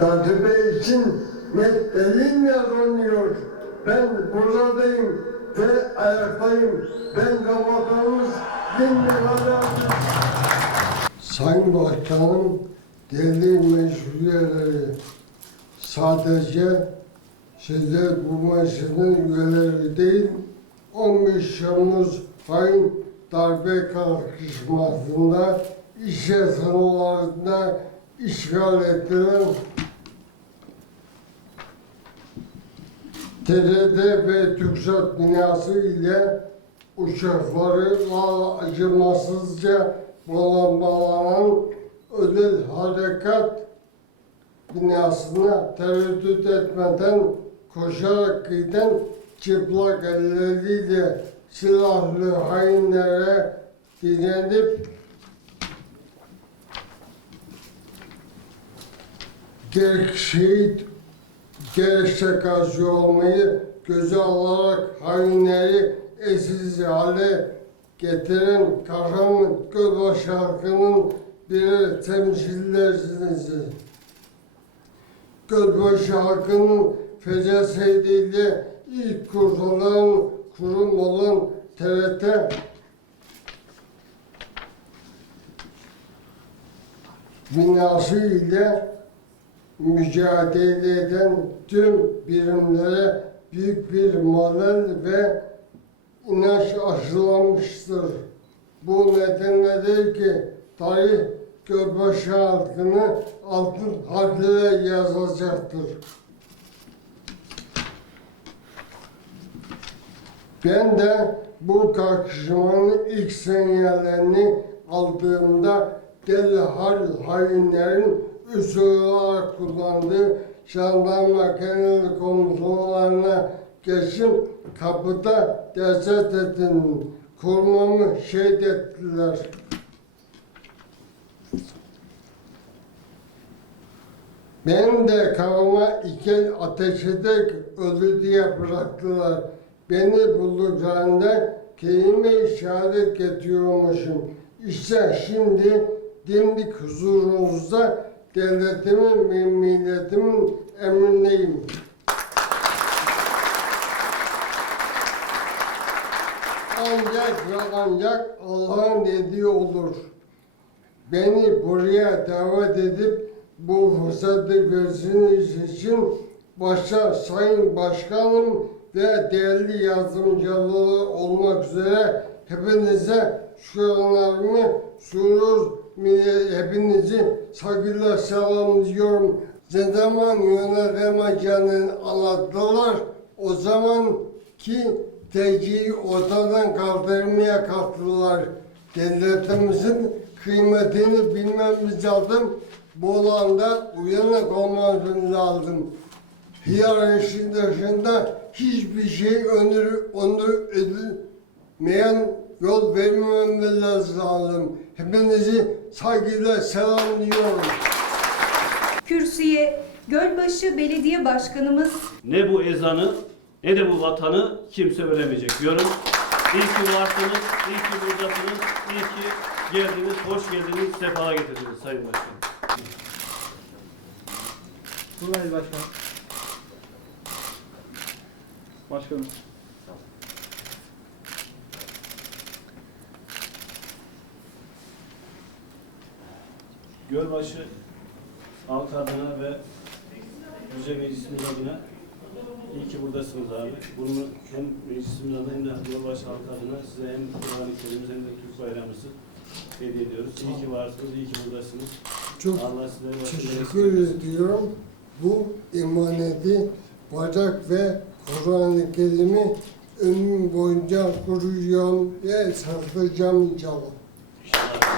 Darbe için net delil yazılıyor. Ben buradayım ve ayaktayım. Ben kafatamız dinle Sayın Başkanım, meclis üyeleri, sadece sizler bu meclisin üyeleri değil, 15 Temmuz hain darbe kalkışmasında iş yasalarında işgal edilen TRT ve TÜRKSAT binası ile uçakları acımasızca bağlanan özel harekat binasına tereddüt etmeden koşarak giden çıplak elleriyle silahlı hainlere direnip gerek karşı olmayı göze alarak hainleri eşsiz hale getiren kahraman Gölbaşı halkının birer temsilcilerisiniz. Gölbaşı halkının fecasetiyle ilk kurtulan kurum olan TRT binası ile mücadele eden tüm birimlere büyük bir moral ve inanç aşılamıştır. Bu nedenledir ki tarih Gölbaşı halkını altın harflerle yazacaktır. Ben de bu kalkışmanın ilk sinyallerini aldığımda derhal hainlerin usul olarak kullandığı jandarma genel komutanlarına geçim kapıda desert edin, korumamı şehit ettiler. Ben de kafama iki ateş ederek öldü diye bıraktılar. Beni bulduklarında kelime işaret getiriyormuşum. İşte şimdi dimdik huzurunuzda devletimin ve milletimin emrindeyim. Ancak ve ancak Allah'ın dediği olur. Beni buraya davet edip bu fırsatı verdiğiniz için başta Sayın Başkanım ve değerli yardımcıları olmak üzere hepinize şükranlarımı sunuyor, millet- hepinizi saygıyla selamlıyorum. Ne zaman yönetemeyeceğini anlattılar, o zaman ki teciyi ortadan kaldırmaya kalktılar. Devletimizin kıymetini bilmemiz lazım. Bu alanda uyanık olmamız lazım. Hiyerarşi dışında hiçbir şey önür, onur edilmeyen yol vermememiz lazım. Hepinizi saygıyla selamlıyorum. Kürsüye Gölbaşı Belediye Başkanımız Ne bu ezanı ne de bu vatanı kimse veremeyecek diyorum. İyi ki varsınız, iyi ki buradasınız, iyi ki geldiniz, hoş geldiniz, sefalar getirdiniz Sayın Başkanım. Buradayız başkanım. Başkanım. Gölbaşı halk adına ve Yüce Meclisimiz adına iyi ki buradasınız abi. Bunu hem meclisimiz adına hem de Gölbaşı halk adına size hem Kur'an-ı Kerim'imiz hem de Türk bayrağımızı hediye ediyoruz. İyi ki varsınız, iyi ki buradasınız. Çok Allah başınıza teşekkür ediyorum. Bu emaneti bardak ve Kur'an-ı Kerim'i ömrüm boyunca koruyacağım ve saklayacağım inşallah. İnşallah.